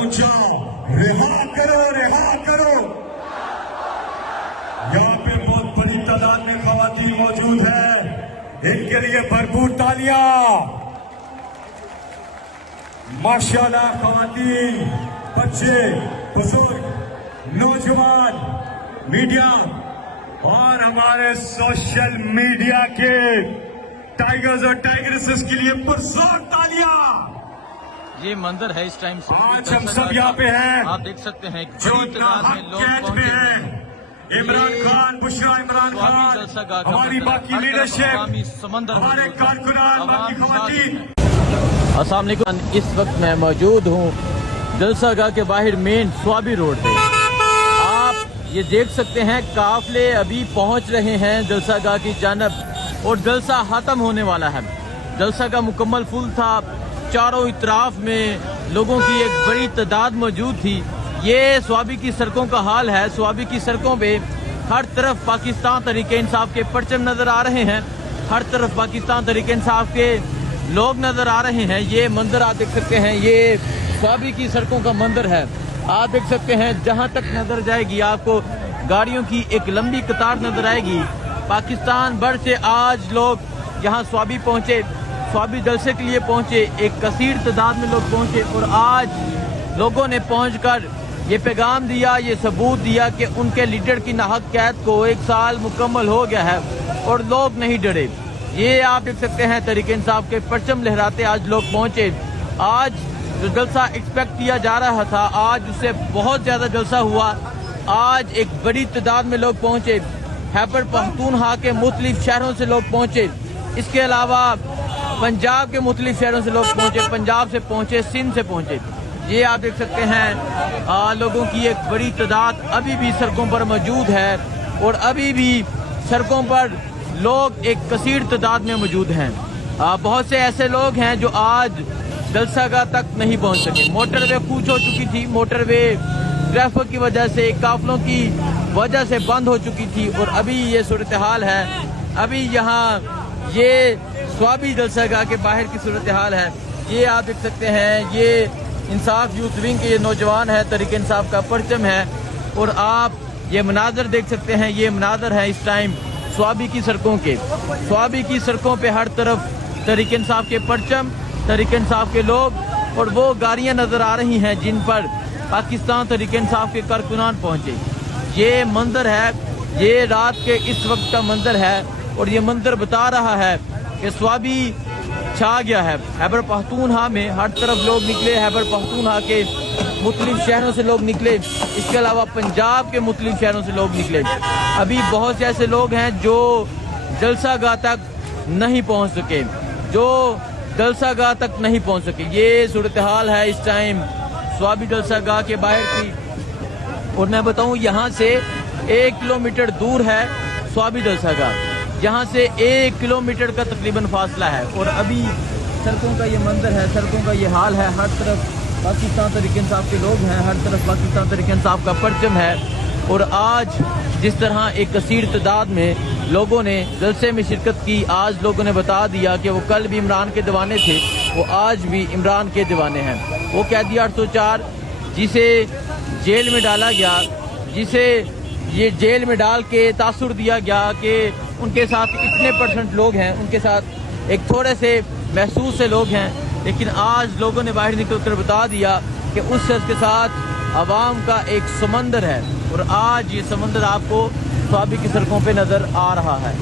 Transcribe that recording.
ऊंचा, रिहा करो, रिहा करो। यहाँ पे बहुत बड़ी तादाद में खवातीन मौजूद है, इनके लिए भरपूर तालियां। माशाल्लाह, खवातीन, बच्चे, बुजुर्ग, नौजवान, मीडिया और हमारे सोशल मीडिया के टाइगर्स और टाइगरेसेस के लिए पुरजोर तालियां। ये मंदिर है इस टाइम से आज हम सब यहाँ पे हैं, आप देख सकते हैं जो कैच पे है। इमरान खान, बुशरा इमरान खान, हमारी बाकी लीडरशिप, हमारे कारकुनान, बाकी खवातीन। अस्सलाम वालेकुम। इस वक्त मैं मौजूद हूँ जलसागाह के बाहर मेन स्वाबी रोड पे। आप ये देख सकते हैं काफले अभी पहुंच रहे हैं जलसागाह की जानब और जलसा खत्म होने वाला है। जलसागाह मुकम्मल फुल था, चारों इतराफ में लोगों की एक बड़ी तादाद मौजूद थी। ये स्वाबी की सड़कों का हाल है। स्वाबी की सड़कों पे हर तरफ पाकिस्तान तहरीक इंसाफ के परचम नजर आ रहे हैं, हर तरफ पाकिस्तान तहरीक इंसाफ के लोग नजर आ रहे हैं। ये मंदिर आप देख सकते हैं, ये स्वाबी की सड़कों का मंदिर है। आप देख सकते हैं जहां तक नजर जाएगी आपको गाड़ियों की एक लंबी कतार नजर आएगी। पाकिस्तान भर से आज लोग यहाँ स्वाबी पहुंचे, स्वाबी जलसे के लिए पहुंचे। एक कसीर तादाद में लोग पहुंचे और आज लोगों ने पहुंचकर ये पैगाम दिया, ये सबूत दिया कि उनके लीडर की नाहक कैद को 1 साल मुकम्मल हो गया है और लोग नहीं डरे। ये आप देख सकते हैं तहरीक इंसाफ के परचम लहराते आज लोग पहुंचे। आज जो जलसा एक्सपेक्ट किया जा रहा था, आज उससे बहुत ज्यादा जलसा हुआ। आज एक बड़ी तादाद में लोग पहुंचे। खैबर पख्तूनख्वा के मुख्तलिफ शहरों से लोग पहुंचे। इसके अलावा पंजाब के मुख्तलिफ शहरों से लोग पहुंचे, पंजाब से पहुंचे, सिंध से पहुंचे। ये आप देख सकते हैं लोगों की एक बड़ी तादाद अभी भी सड़कों पर मौजूद है और अभी भी सड़कों पर लोग एक कसीर तादाद में मौजूद हैं। बहुत से ऐसे लोग हैं जो आज जलसागाह तक नहीं पहुंच सके। मोटरवे कूच हो चुकी थी, मोटरवे ट्रैफिक की वजह से, काफलों की वजह से बंद हो चुकी थी और अभी ये सूरत हाल है। अभी यहाँ ये स्वाबी जलसागाह के बाहर की सूरत हाल है। ये आप देख सकते हैं, ये इंसाफ यूथ विंग के ये नौजवान है, तहरीक इंसाफ का परचम है और आप ये मनाजर देख सकते हैं। ये मनाजर है इस टाइम स्वाबी की सड़कों के। स्वाबी की सड़कों पे हर तरफ तहरीक इंसाफ के परचम, तहरीक इंसाफ के लोग और वो गाड़ियां नजर आ रही हैं जिन पर पाकिस्तान तहरीक इंसाफ के कारकुनान पहुंचे। ये मंदिर है, ये रात के इस वक्त का मंदिर है और ये मंदिर बता रहा है कि स्वाबी छा गया है। खैबर पख्तूनख्वा में हर तरफ लोग निकले, खैबर पख्तूनख्वा के मुख्तलिफ शहरों से लोग निकले, इसके अलावा पंजाब के मुख्तलिफ शहरों से लोग निकले। अभी बहुत से ऐसे लोग हैं जो जलसागाह तक नहीं पहुंच सके, जो जलसागाह तक नहीं पहुंच सके। ये सूरत हाल है इस टाइम स्वाबी जलसागाह के बाहर की। और मैं बताऊं, यहाँ से 1 किलोमीटर दूर है स्वाबी जलसागाह, यहाँ से 1 किलोमीटर का तकरीबन फासला है और अभी सड़कों का ये मंदिर है, सड़कों का ये हाल है। हर तरफ पाकिस्तान तहरीक इंसाफ के लोग हैं, हर तरफ पाकिस्तान तहरीक इंसाफ का परचम है और आज जिस तरह एक कसीर तादाद में लोगों ने जलसे में शिरकत की, आज लोगों ने बता दिया कि वो कल भी इमरान के दीवाने थे, वो आज भी इमरान के दीवाने हैं। वो कैदी 804 जिसे जेल में डाला गया, जिसे ये जेल में डाल के तासुर दिया गया कि उनके साथ इतने % लोग हैं, उनके साथ एक थोड़े से महसूस से लोग हैं, लेकिन आज लोगों ने बाहर निकलकर बता दिया कि उस शख्स के साथ आवाम का एक समंदर है और आज ये समंदर आपको स्वाबी की सड़कों पे नजर आ रहा है।